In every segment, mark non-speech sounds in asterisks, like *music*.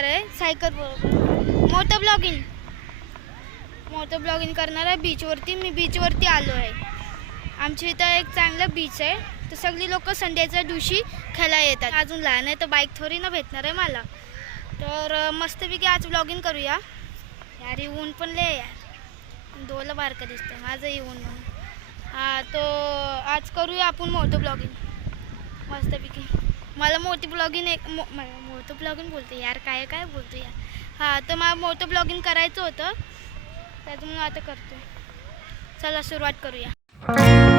करणार आहे सायकल बरोबर. मोठं ब्लॉगिंग मोठं ब्लॉगिंग करणार आहे बीचवरती मी बीचवरती आलो आहे. आमच्या इथं एक चांगलं बीच आहे. तर सगळी लोक संडेच्या दिवशी खेळायला येतात. अजून लहान आहे तर बाईक थोडी ना भेटणार आहे मला. तर मस्तपैकी आज ब्लॉगिंग करूया. यार ऊन पण लय आहे यार. डोलं बारकं दिसतं माझं येऊन म्हणून. हां तो आज करूया आपण मोठं ब्लॉगिंग मस्तपैकी. मला मोठी ब्लॉगिंग एक मो मला मोठं ब्लॉगिंग बोलते यार काय काय बोलतो यार? हां तर मला मोठं ब्लॉगिंग करायचं होतं. त्यातून आता करतो चला सुरुवात करूया.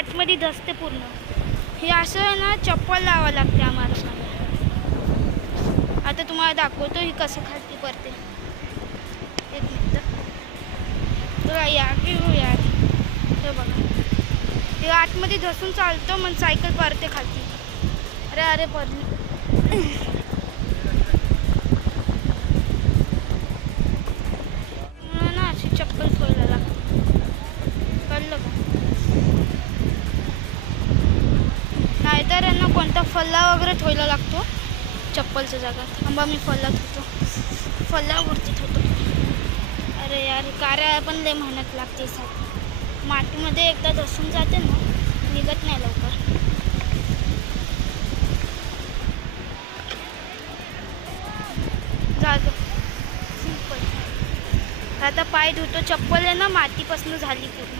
आतमध्ये धसते पूर्ण. हे असं आहे ना चप्पल लावावं लागते आम्हाला. आता तुम्हाला दाखवतो ही कसं खालती पडते. एक मिनिट. या की हो हे बघा. हे आतमध्ये धसून चालतो मग सायकल पडते खालती. अरे अरे पडली मला ना अशी चप्पल ठेवायला लागते कळलं का नाहीतर यांना कोणता फल्ला वगैरे ठेवला लागतो? चप्पलच्या जागा. थांबा मी फल्ला ठेवतो. फल्ल्यावरती ठेवतो. अरे यार कार्या पण लय मेहनत लागते साठी मातीमध्ये एकदा धसून जाते ना निघत नाही लवकर. जाग सिंपल. आता पाय धुतो. चप्पल आहे ना मातीपासून झाली पूर्ण.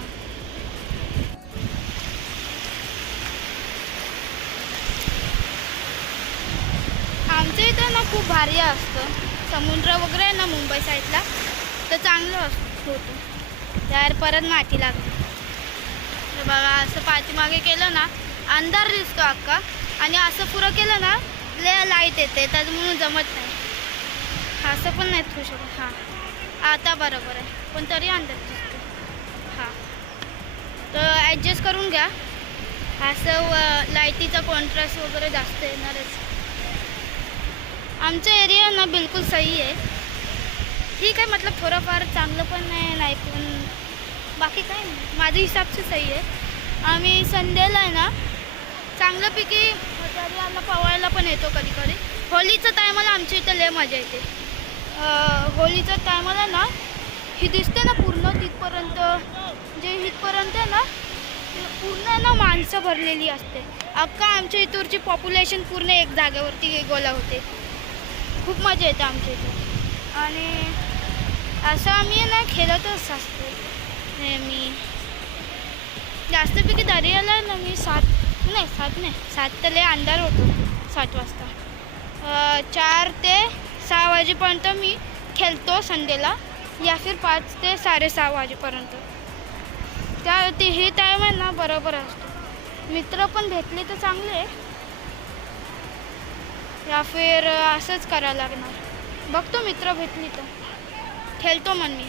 आमच्या इथं ना खूप भारी असतं. समुद्र वगैरे आहे ना मुंबई साईडला तर चांगलं असतं होतं यार परत माती लागते. तर बघा असं पाठीमागे केलं ना अंधार दिसतो अक्का आणि असं पुरं केलं ना ले लाइट येते त्याचं म्हणून जमत नाही. असं पण नाही थू शकत हां. आता बरोबर आहे पण तरी अंधार दिसतो. हां. तर ॲडजस्ट करून घ्या. असं व लाईटीचा कॉन्ट्रास्ट वगैरे जास्त येणारच. आमचा एरिया ना बिलकुल सही आहे. ठीक आहे मतलब थोडंफार चांगलं पण नाही नाही पण बाकी काय नाही. माझ्या हिसाबचं सही आहे. आम्ही संडेला आहे ना चांगल्यापैकी दर्याला पवायला पण येतो कधी कधी होलीचं टायमाला आमच्या इथं लय मजा येते. अं, होलीच्या टायमाला ना ही दिसते ना पूर्ण तिथपर्यंत जे इथपर्यंत आहे ना पूर्ण ना माणसं भरलेली असते. अख्खा आमच्या इथूरची पॉप्युलेशन पूर्ण एक जागेवरती गोला होते. खूप मजा येते आमच्या इथे. आणि असं आम्ही ना खेळतच असतो. नेहमी जास्तपैकी दर्याला आहे ना मी सात नाही सात नाही सात तर लय अंधार होतो. सात वाजता. चार ते सहा वाजेपर्यंत मी खेळतो संडेला. या फिर पाच ते साडेसहा वाजेपर्यंत. त्या ते हे टाईम आहे ना बरोबर असतो. मित्र पण भेटले तर चांगले. या फिर असंच करायला लागणार. बघतो मित्र भेटली तर. खेळतो मग मी.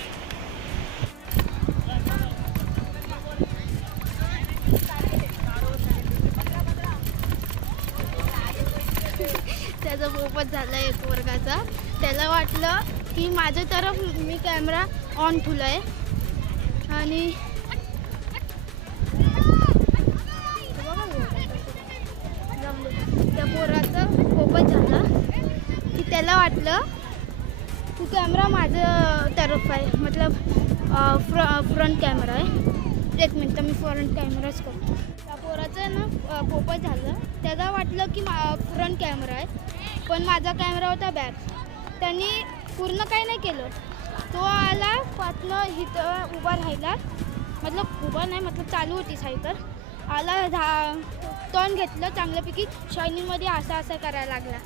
त्याचा पोपट झाला एक वर्गाचा. त्याला वाटलं की माझ्या तरफ मी कॅमेरा ऑन ठुला आहे आणि त्या पोराचा पोपट झाला की त्याला वाटलं तो कॅमेरा माझं तरफ आहे. मतलब फ्र फ्रंट कॅमेरा आहे. एक मिनटं मी फ्रंट कॅमेराच करतो. त्या पोराचं ना अं, पोपट झालं. त्याला वाटलं की मा फ्रंट कॅमेरा आहे. पण माझा कॅमेरा होता बॅक त्यांनी पूर्ण काही नाही केलं. तो आला पातनं इथं उभा राहिला. मतलब उभा नाही मतलब चालू होती सायकल. आला धा टर्न घेतलं चांगल्यापैकी. शायनिंगमध्ये असा असा करायला लागला.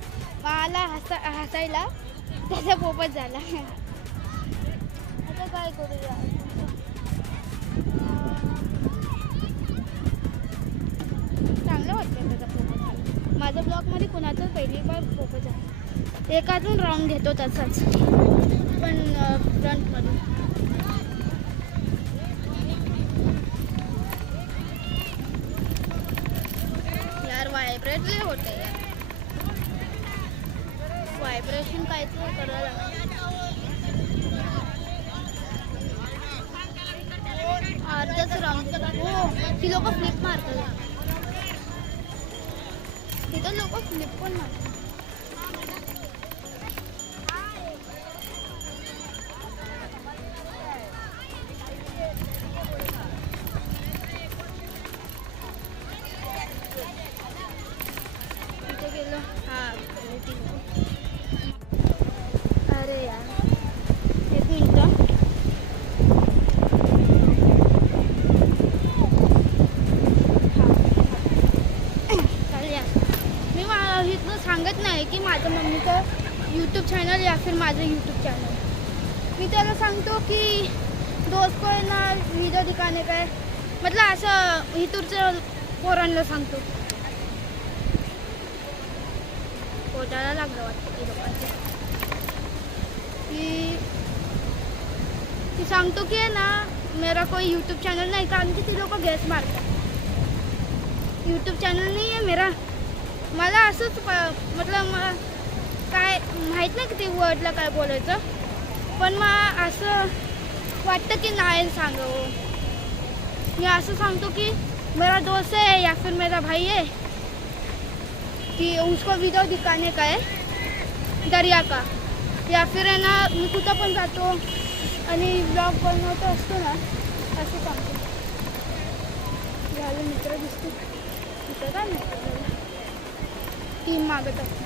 मला आला हसा हसायला त्याचा पोपट झाला. आता काय करूया? चांगलं वाटतं त्याचा पोपट झाला माझ्या ब्लॉगमध्ये कुणाचं पहिली बार पोपट झाला एकातून राऊंड घेतो तसाच. पण फ्रंटमध्ये. यार व्हायब्रेट लय होते अर्धच राऊंड हो ती लोक फ्लिप मारतात. तिथं लोक फ्लिप पण मारतात. सांगतो की दोस्त को ना व्हिडिओ दुकाने काय मतलब असं इथूरचं पोरांना सांगतो. पोटाला लागलं वाटतं लोकांचं. की ती सांगतो की आहे ना मेरा कोई यूट्यूब चॅनल नाही कारण की ती लोक गॅस मारतात. यूट्यूब चॅनल नाही आहे मेरा. मला असंच मतलब मला काय माहीत नाही की ते वर्डला काय बोलायचं. पण मग असं वाटतं की नाही सांगावं. मी असं सांगतो की मेरा दोस्त है या फिर मेरा भाई है कि उसको वीडियो दिखाने का है दर्या का. या फिर आहे ना मी कुठं पण जातो आणि ब्लॉग बनवतो असतो ना असं सांगतो. झालं मित्र दिसतो. तिथं काय मित्र टीम मागत असते.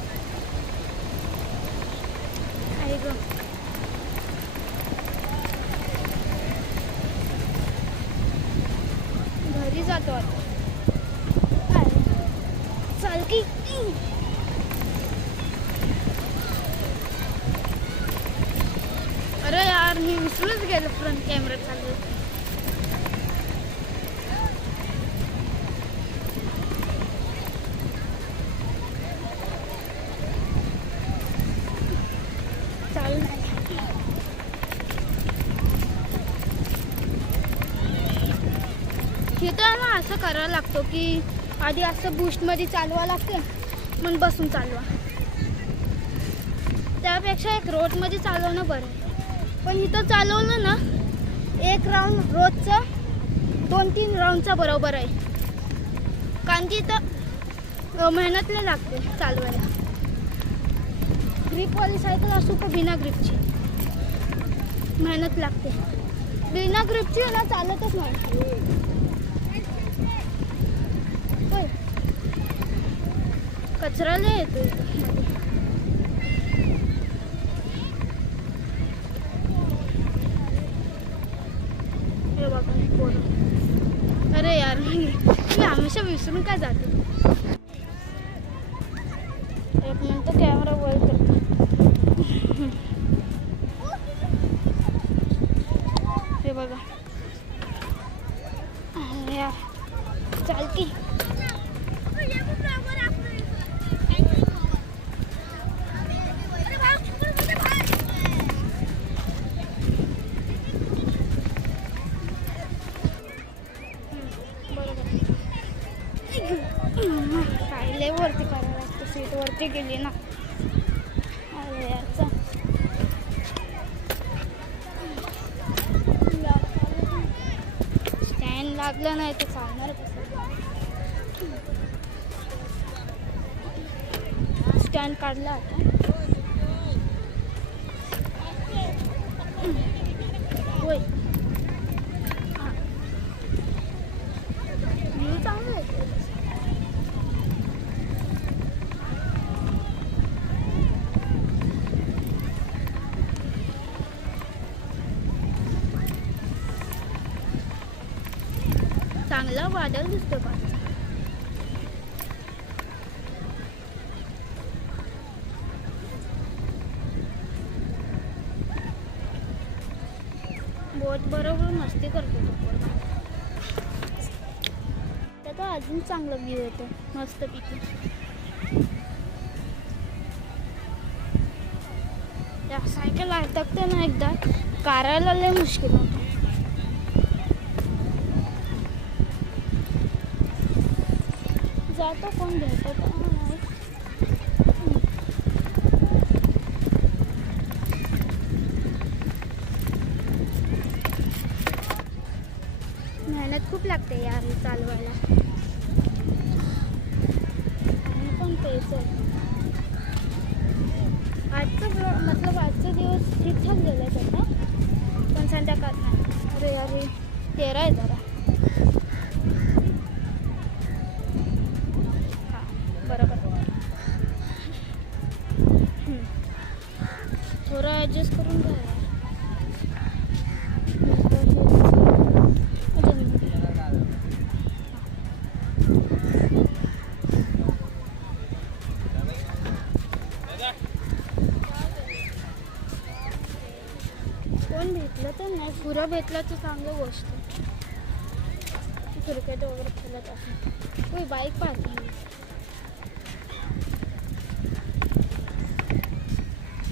आहे ग. घरी जातो आता. चाल की अरे यार मी विसरूच गेलो फ्रंट कॅमेरा चालू नाही तिथं ना असं करावा लागतो की आधी असं बूस्टमध्ये चालवा लागते मग बसून चालवा. त्यापेक्षा एक रोडमध्ये चालवणं बरं पण इथं चालवलं ना एक राऊंड रोजचं दोन तीन राऊंडचा बरोबर आहे. कारण की इथं मेहनतला मेहनत नाही लागते चालवायला. ग्रीपवाली सायकल असू का बिना ग्रीपची मेहनत लागते. बिना ग्रीपची ना चालतच नाही. कचरा लय येतो इथं हे बघा अरे यार मी मी हमेशा विसरून काय जाते? एक मिनटं कॅमेरा वर करतो वरती करायला लागतं सीट वरती गेली ना. अरे याचा. स्टँड लागलं नाही तर चालणार कसं? स्टँड काढला आता. होय हां. व्ह्यू चांगला आहे मला वादळ दिसतो का बोट बरोबर मस्ती करतो तो पोरगा. त्याचा अजून चांगला व्ह्यू येतो मस्त पिकी त्या सायकल अटकते ना एकदा कारायला लय मुश्किल होतं. जातो कोण घेतो का मेहनत खूप लागते यार चालवायला. आणि पण तेच आहे. आजचं मतलब आजचा दिवस ठीकठाक गेला त्याचा पण संध्याकाळ नाही. अरे अरे तेरा आहे जरा. पण भेटलं तर नाही पुरं भेटलं तर चांगलं गोष्ट. क्रिकेट वगैरे खेळत असं. कोई बाईक पार्किंग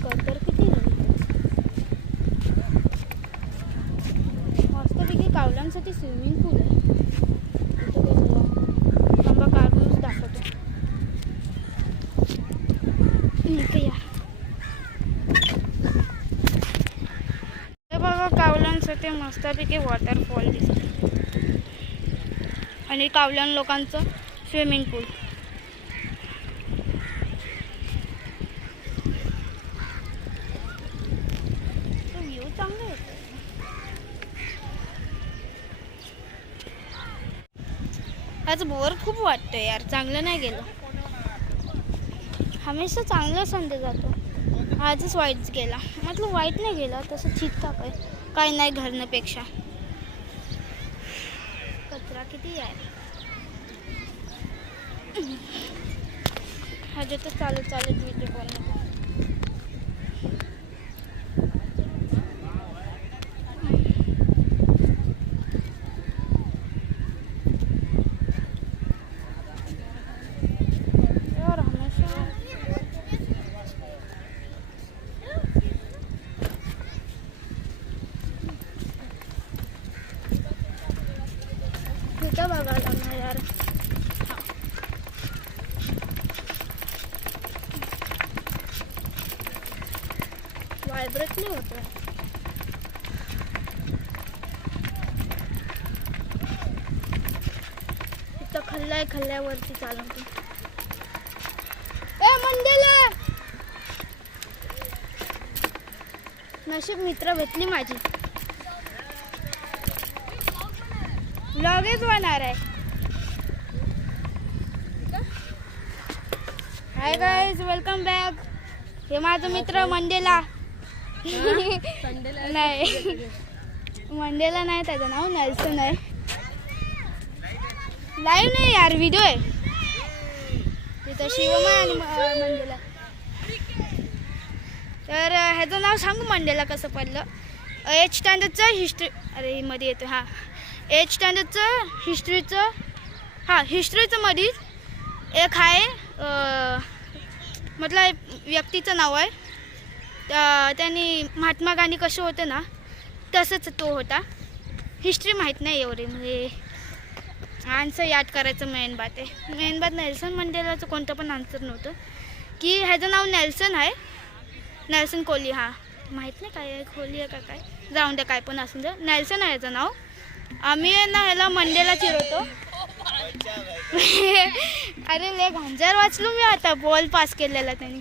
कतर किती मस्तपैकी कावलांसाठी स्विमिंग पूल आहे इथं काही नाही. थांबा काढूनच दाखवतो इथे या हे बघा ते मस्तपैकी वॉटरफॉल दिसते. आणि कावल्यान लोकांचं स्विमिंग पूल व्ह्यू चांगला येतो आज बोर खूप वाटतं यार चांगलं नाही गेलं. हमेशा चांगला संडे जातो. आजच वाईट गेला. म्हटलं वाईट नाही गेला तसं ठीकठाक आहे. काही नाही घरण्यापेक्षा. कचरा किती आहे? ह्याच्यातच चालत चालत व्हिडिओ बनवतो यार हमेशा कुठं बघायला लागणार नाही होत. खल्लाय खल्ल्यावरती चालवतो ए मंडेला नशीब मित्र भेटली माझी. लगेच होणार आहे. हाय गाईज वेलकम बॅक हे माझं मित्र *laughs* मंडेला. नाही. मंडेला नाही त्याचं नाव नेल्सन आहे. लाईव्ह नाही यार व्हिडिओ आहे. तिथं शिवमय आणि मंडेला. तर ह्याचं नाव सांगू मंडेला कसं पडलं. एच स्टँडर्डचं हिस्ट्री अरे मध्ये येतो हां. एच स्टँडर्डचं हिस्ट्रीचं हां हिस्ट्रीचं मधीच एक आहे म्हटलं एक व्यक्तीचं नाव आहे. त्या- त्यांनी महात्मा गांधी कसे होते ना तसंच तो होता. हिस्ट्री माहीत नाही एवढी म्हणजे आन्सर याद करायचं मेन बात आहे. मेन बात नेल्सन मंडेलाचं कोणतं पण आन्सर नव्हतं. की ह्याचं नाव नेल्सन आहे. नेल्सन कोहली हा. माहीत नाही काय आहे कोहली आहे का काय? जाऊन द्या काय पण असून द्या नेल्सन आहे ह्याचं नाव. आम्ही ना ह्याला मंडेला चिरवतो *laughs* अरे ले घांजार वाचलो मी आता. बॉल पास केलेला त्यांनी.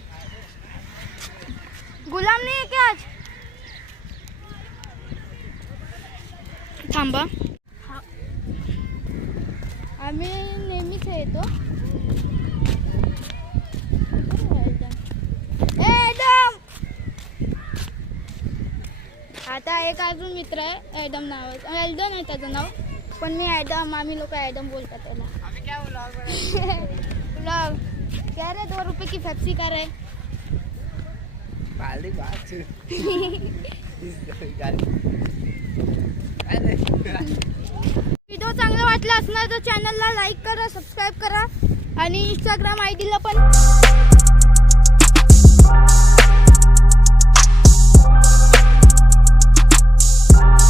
गुलाम नाही आहे की आज? थांबा. हा. आम्ही नेहमीच येतो! आता एक अजून मित्र आहे ॲडम नावाचं. ॲल्डन आहे त्याचं नाव. पण मी ॲडम आम्ही लोक ॲडम बोलतात त्याला. ब्लॉग *laughs* क्या रे दो रुपये की फेप्सी का रे व्हिडिओ चांगला वाटला असणार तर चॅनलला लाईक करा सबस्क्राईब करा. आणि इंस्टाग्राम आय डीला पण